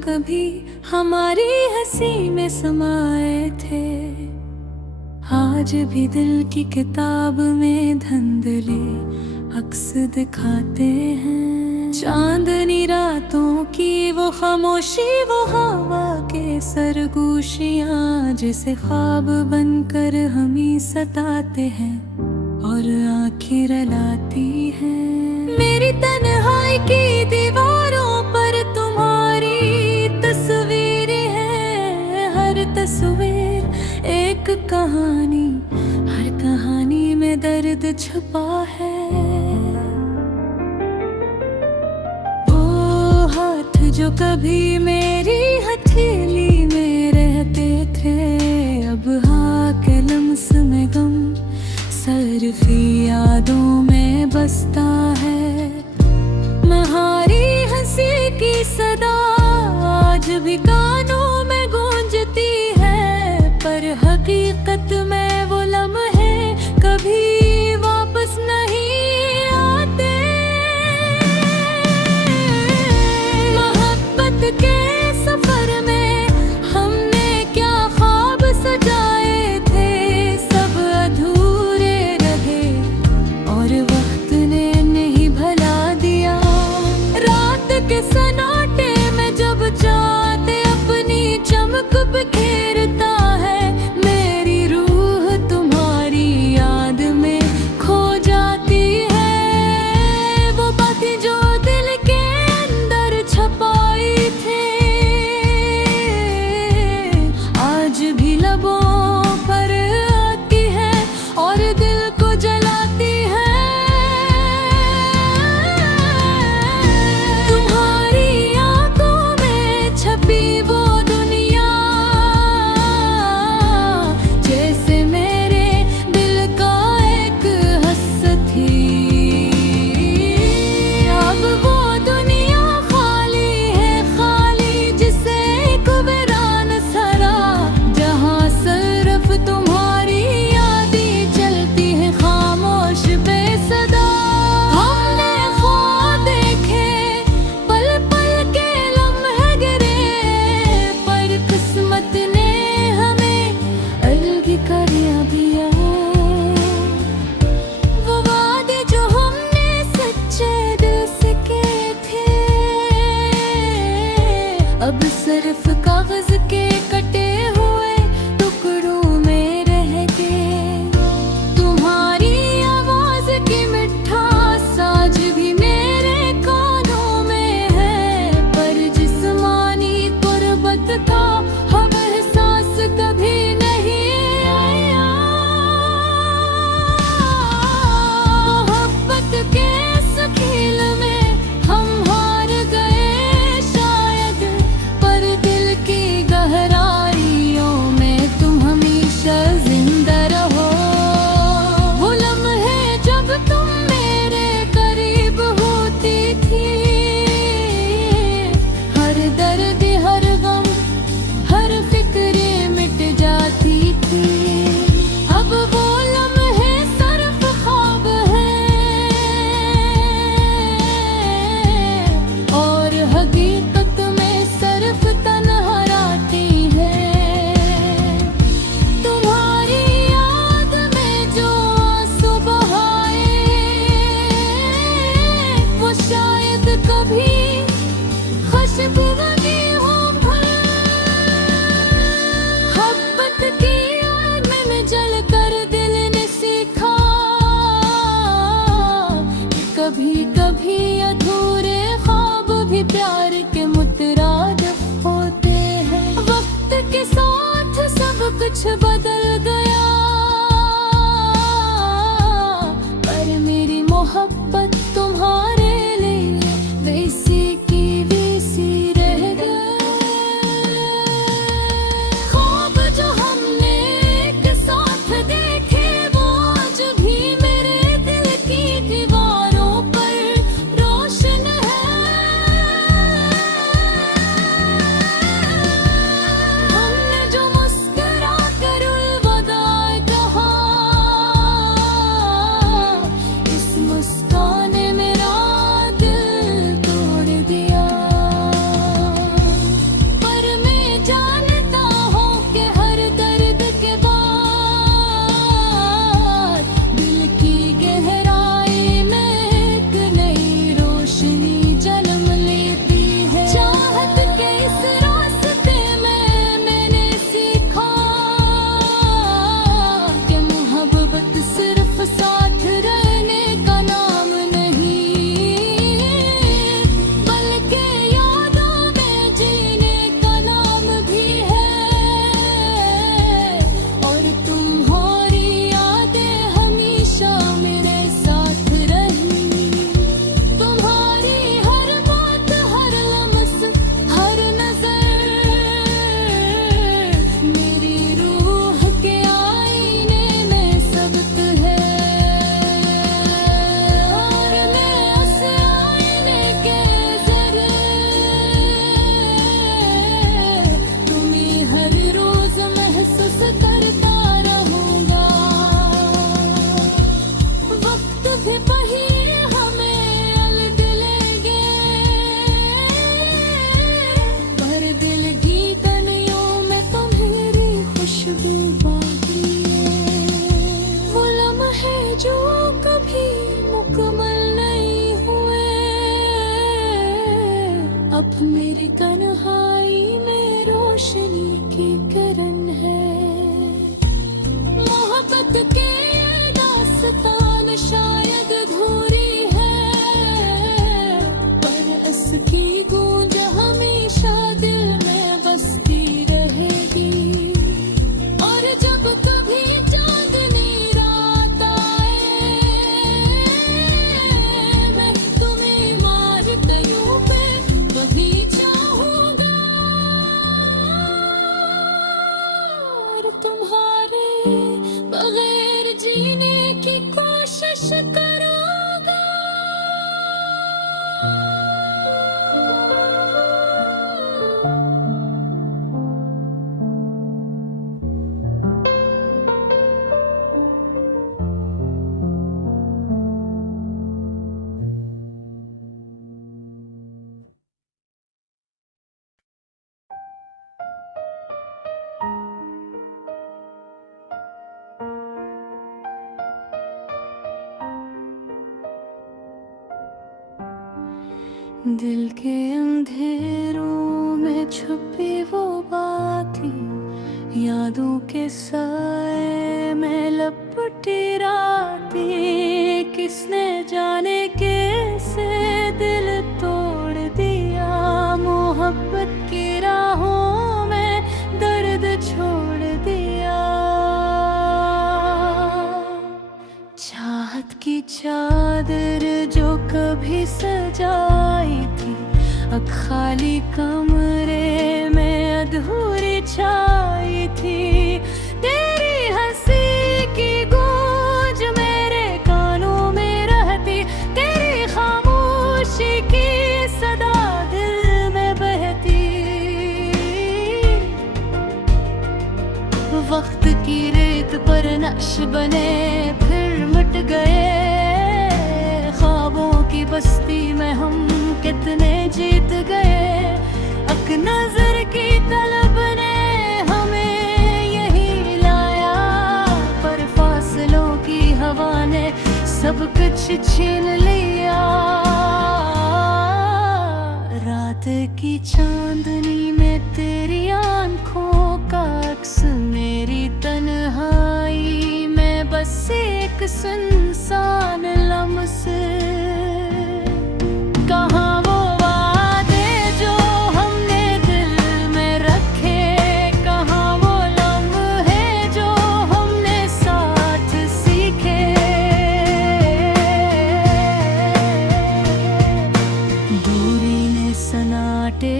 कभी हमारी हंसी में समाए थे, आज भी दिल की किताब में धुंधले अक्स दिखाते हैं। चांदनी रातों की वो खामोशी, वो हवा के सरगोशियां जिसे ख्वाब बनकर हम ही सताते हैं और आँखें रलाती हैं। मेरी तन्हाई की दीवारों पर तुम्हारी तस्वीरें हैं, हर तस्वीर एक कहानी, हर कहानी में दर्द छुपा है। वो हाथ जो कभी मेरी हथेली में रहते थे, अब हाँ के लम्स में गम सर्फी यादों में बसता है। तुम्हारी हंसी की सदा आज भी कानों में गूंजती है, पर हकीकत में वो लम्हे कभी वापस नहीं आते। मोहब्बत के सफर में हमने क्या ख्वाब सजाए थे, सब अधूरे रहे और वक्त ने नहीं भला दिया। रात के सन्नाटे में जब चाँद अपनी चमक बिखेरता है, मेरी रूह तुम्हारी याद में खो जाती है। वो बातें जो दिल के अंदर छुपाई थी, आज भी लबों पर आती है और दिल को जलाती है। तुम्हारी आंखों में छपी वो दुनिया जैसे मेरे दिल का एक हस्स थी। अब वो दुनिया खाली है, खाली जिसे एक वीरान सरा, जहाँ सिर्फ तुम्हारी यादें चलती है खामोश बेसदा। हमने ख्वाब देखे पल पल के लम्हे गिरे, पर किस्मत ने हमें अलग कर दिया। वो वादे जो हमने सच्चे दिल से किए थे, अब सिर्फ कागज के कटे हुए टुकड़ों में रह गए। तुम्हारी आवाज की मिठास आज भी मेरे कानों में है, पर जिस्मानी गुर्बत का हम एहसास कभी नहीं आया। मोहब्बत के इस खेल में हम हार गए शायद, पर दिल की गहराइयों में तुम हमेशा जिंदा रहो। वो लम्हे जब तुम मेरे करीब होती थी, हर दर्द हर गम हर फिक्रे मिट जाती थी। अब वो लम्हे सिर्फ ख्वाब हैं और हकीकत में सिर्फ तन्हाती है। तुम्हारी याद में जो आंसू बहाए, वो शायद कभी खुशबू बनी हो भर। मोहब्बत की आग में जल कर दिल ने सीखा, कभी कभी अधूरे ख्वाब भी प्यार के मुतरादिफ होते हैं। वक्त के साथ सब कुछ बदल गया, पर मेरी मोहब्बत तुम्हारे लिए वैसी की वैसी रह गई। ख्वाब जो हमने एक साथ देखे, वो आज भी मेरे दिल की दीवारों पर रोशन है। हमने जो मुस्कुरा कर तुम्हारे बगैर जीने की कोशिश करूंगा। दिल के अंधेरों में छुपी वो बात थी, यादों के साए में लपटी रातें, किसने जाने कैसे दिल तोड़ दिया। मोहब्बत की राहों में दर्द छोड़ दिया। चाहत की चादर जो कभी सजाई थी, अब खाली कमरे में अधूरी छाई थी। तेरी हंसी की गूंज मेरे कानों में रहती, तेरी खामोशी की सदा दिल में बहती। वक्त की रेत पर नक्श बने फिर मिट गए, ख्वाबों की बस्ती में हम कितने जीत गए। एक नजर की तलब ने हमें यही लाया, पर फासलों की हवा ने सब कुछ छीन लिया। रात की चांदनी में तेरी आंखों का अक्स, मेरी तन्हाई में बस एक सुनसान लम्स। कहाँ वो वादे जो हमने दिल में रखे, कहाँ वो लम्हे जो हमने साथ सीखे। दूरी ने सन्नाटे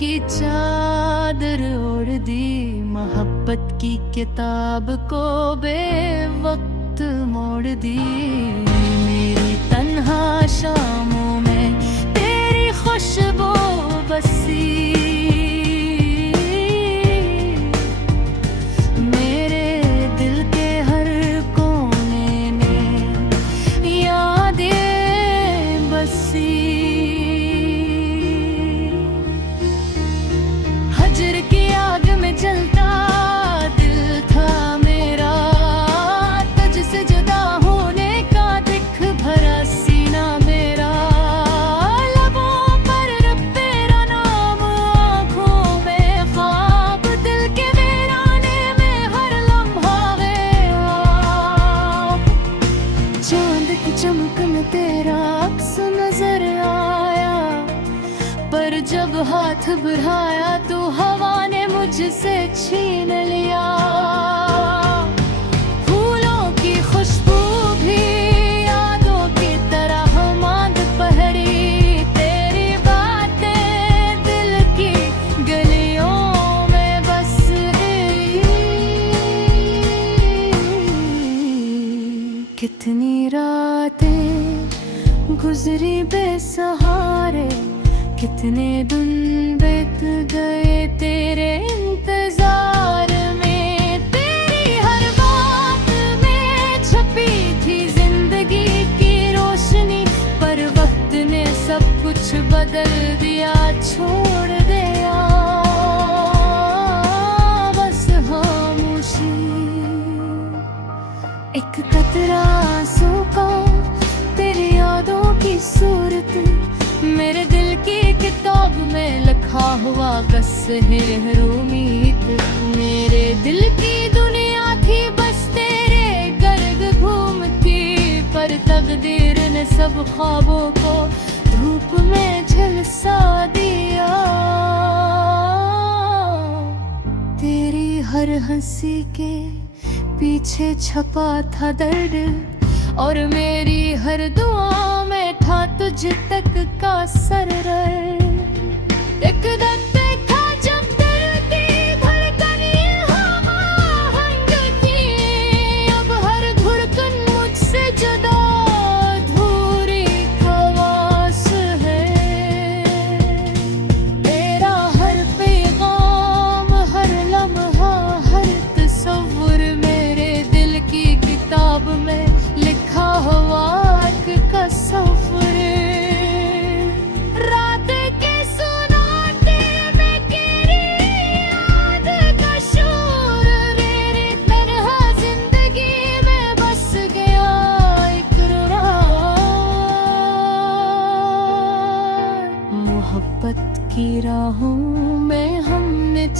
की चादर ओढ़ दी, मोहब्बत की किताब को बेवक्त मोड़ दी। मेरी तन्हा शामों में तेरी खुशबू बसी, मेरे दिल के हर कोने में यादें बसी। हजर की आग में जलता दिल था मेरा, तुझसे जुदा होने का दिख भरा सीना मेरा। लबों पर तेरा नाम, आँखों में ख्वाब, दिल के वीराने में हर लम्हा गया। चांद की चमक में तेरा अक्स नजर आया, पर जब हाथ बढ़ाया तो हवा ने मुझसे छीन लिया। फूलों की खुशबू भी यादों की तरह मांद पहरी, तेरी बातें दिल की गलियों में बस गई। कितनी रातें गुजरी बेसहारे, कितने दिन बीत गए तेरे इंतजार में। तेरी हर बात में छपी थी जिंदगी की रोशनी, पर वक्त ने सब कुछ बदल दिया, छोड़ दिया बस खामोशी। एक कतरा आंसू का तेरी यादों की सूरत, मेरे दिल की किताब में लिखा हुआ गस्से उम्मीद। मेरे दिल की दुनिया थी बस तेरे गर्द घूमती, पर तकदीर ने सब ख्वाबों को धूप में झुलसा दिया। तेरी हर हंसी के पीछे छपा था दर्द, और मेरी हर दुआ में था तुझ तक का सरर। एक दर्द देखा जब धरती धड़कन यहाँ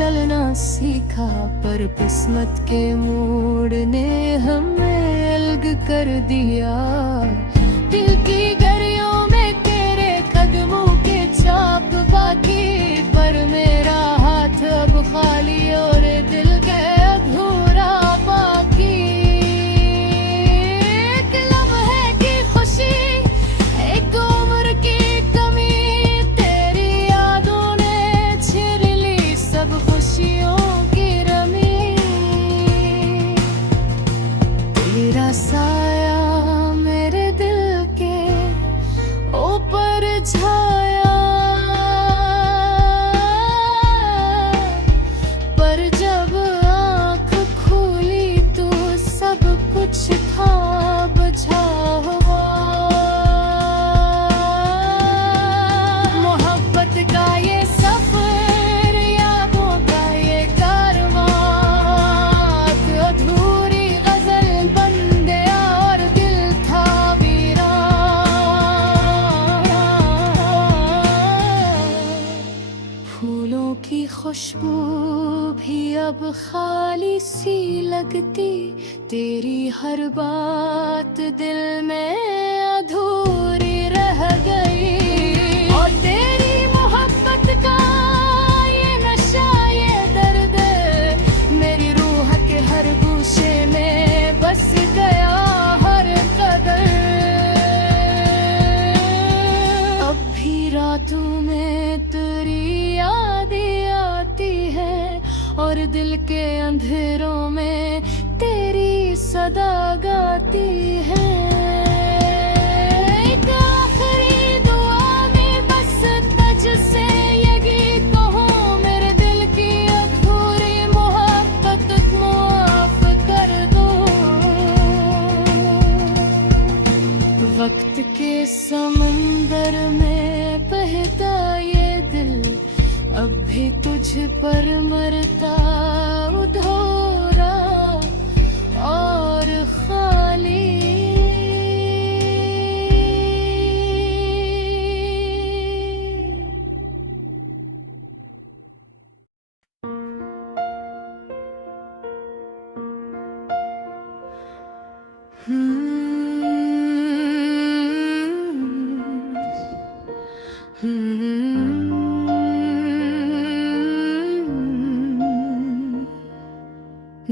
चलना सीखा, पर किस्मत के मोड़ ने हमें अलग कर दिया। दिल की गलियों में तेरे कदमों के छाप बाकी, पर मेरा हाथ अब खाली और दिल के अधूरा बाकी। एक लम्हे की खुशी, एक उम्र की कमी, तेरी यादों ने छीन ली सब खुशियों की रमी। तेरा साया मेरे दिल के ऊपर छाया, पर जब आँख खुली तो सब कुछ था बुझा हुआ। मोहब्बत का ये सफर, यादों का ये कारवां, अधूरी गजल बन गया और दिल था वीरान। फूलों की खुशबू भी अब खाली सी लगती, तेरी हर बात दिल में अधूरी रह गई। और तेरी मोहब्बत का ये नशा, ये दर्द, मेरी रूह के हर गोशे में बस गया हर कदर। अब भी रातों में तेरी यादें आती है, और दिल के अंधेरों में तेरी सदा गाती है। एक आखिरी दुआ में बस तुझसे यही कहूँ, मेरे दिल की अधूरी मोहब्बत माफ कर दो। वक्त के समंदर में बहता ये दिल, अब भी तुझ पर मरता अधूरा और खाली।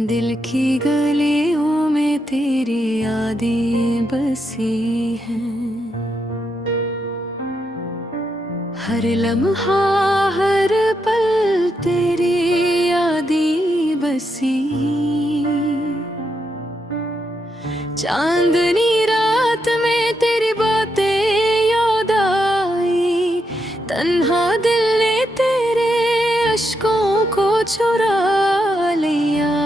दिल की गलियों में तेरी यादें बसी हैं, हर लम्हा हर पल तेरी यादें बसी। चांदनी रात में तेरी बातें याद आई, तन्हा दिल ने तेरे अश्कों को चुरा लिया।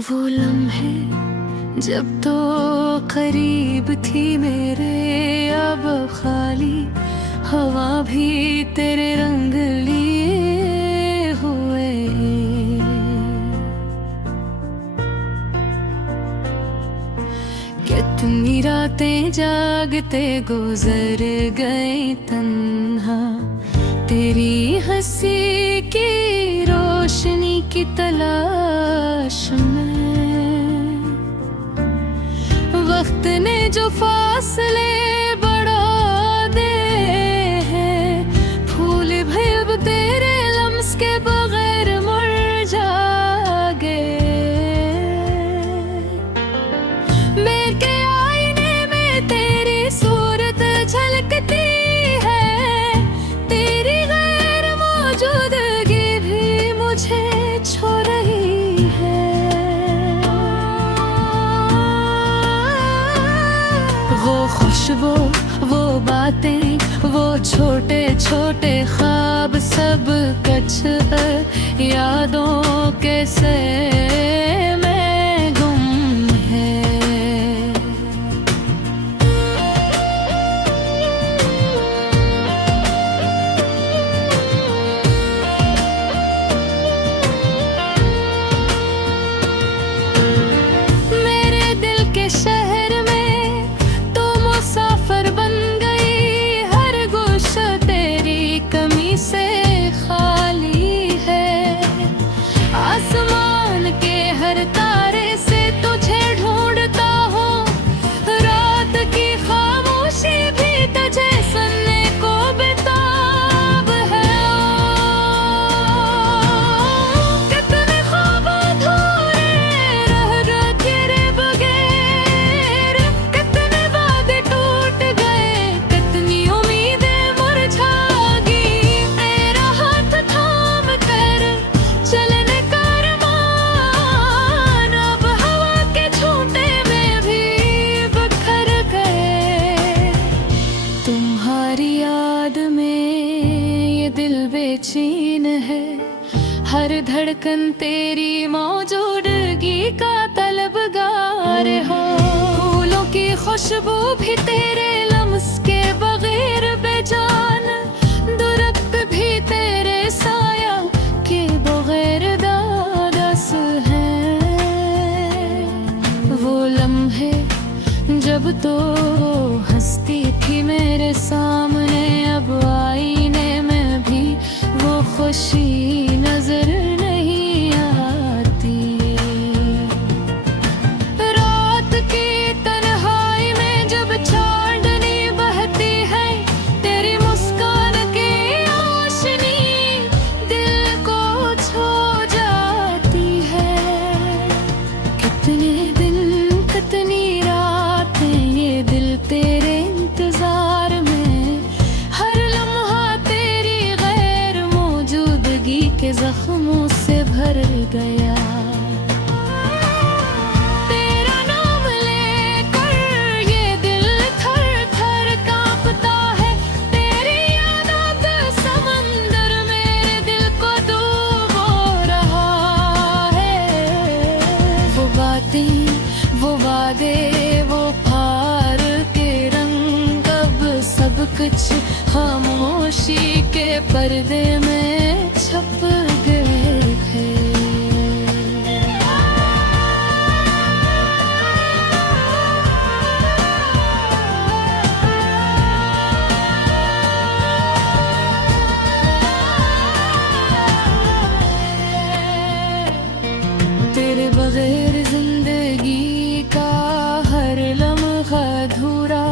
वो लम्हे जब तो करीब थी मेरे, अब खाली हवा भी तेरे रंग लिए हुए। कितनी रातें जागते गुजर गई तन्हा, तेरी हंसी की रोशनी की तलाश में। वक्त ने जो फासले बढ़ा दे हैं, फूल भी अब तेरे लम्स के बगैर मुरझागे। मेरे आईने में तेरी सूरत झलकती है, तेरी गैर मौजूदगी भी मुझे छो रही है। वो खुशबू, वो बातें, वो छोटे छोटे ख्वाब, सब कच यादों के से मैं गुम है। से खाली हर धड़कन तेरी मौजूदगी का तलबगार हो। फूलों की खुशबू भी तेरे लम्स के बगैर बेजान, दुरख भी तेरे साया के बगैर दादस है। वो लम्हे जब तो हंसती थी मेरे सामने, अब आईने में भी वो खुशी नजर नहीं आती। रात की तन्हाई में जब चांदनी बहती है, तेरी मुस्कान की रोशनी दिल को छू जाती है। कितने दिन कितनी रातें ये दिल तेरे इंतजार में, हर लम्हा तेरी गैर मौजूदगी के जख्मों से भर गया। तेरा नाम लेकर ये दिल थर थर कांपता है, तेरी यादों का समंदर मेरे दिल को डुबो रहा है। वो बातें, वो वादे, वो पार के रंग, अब सब कुछ खामोशी के पर्दे में छप गए थे। तेरे बगैर जिंदगी का हर लम्हा अधूरा,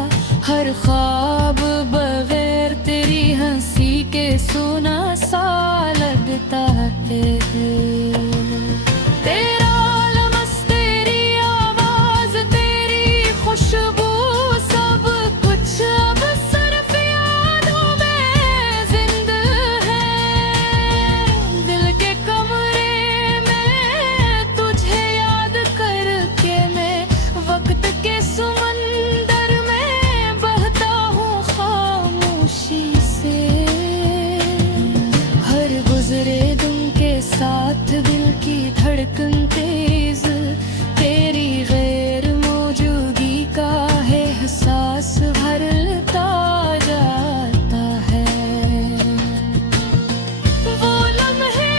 हर ख्वाब बगैर तेरी हंसी के सुना सा लगता है। तेरा लम्स, तेरी आवाज, तेरी खुशबू, सब कुछ अब सिर्फ यादों में जिंदा है। दिल के कमरे में तुझे याद करके मैं वक्त के समंदर में बहता हूँ खामोशी से। हर गुजरे दिन के साथ दिल की धड़कन तेज, तेरी गैर मौजूदगी का है एहसास भरता जाता है। वो लम्हे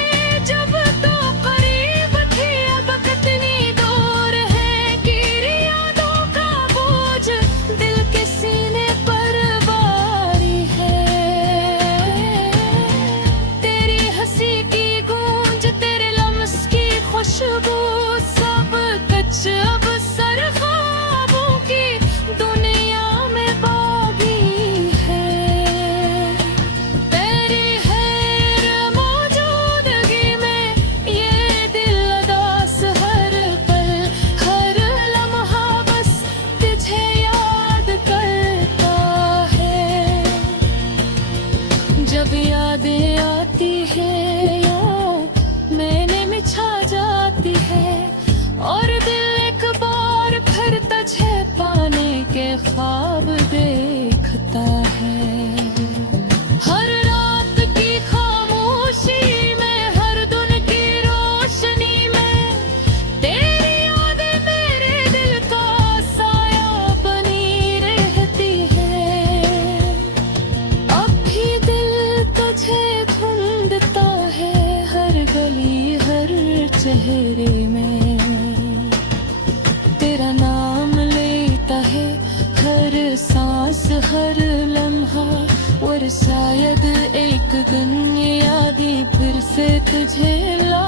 जब तो करीब थी, अब कितनी दूर है, कि यादों का बोझ दिल के सीने पर भारी है। तेरी हंसी की गूंज, तेरे लम्स की खुशबू, सब कुछ अब सर ख्वाबों की दुनिया में बागी है। तेरी गैर मौजूदगी में ये दिल उदास, हर पल हर लम्हा बस तुझे याद करता है। जब यादें आती है या मैंने मिछा जाती है, और दिल एक बार फिर तुझे पाने के ख्वाब देखता है। हर रात की खामोशी में, हर दिन की रोशनी में, तेरी यादें मेरे दिल का साया बनी रहती है। अब भी दिल तुझे ढूंढता है, हर गली हर चेहरे में। तेरा नाम लेता है हर सांस हर लम्हा, और शायद एक दिन ये यादें फिर से तुझे ला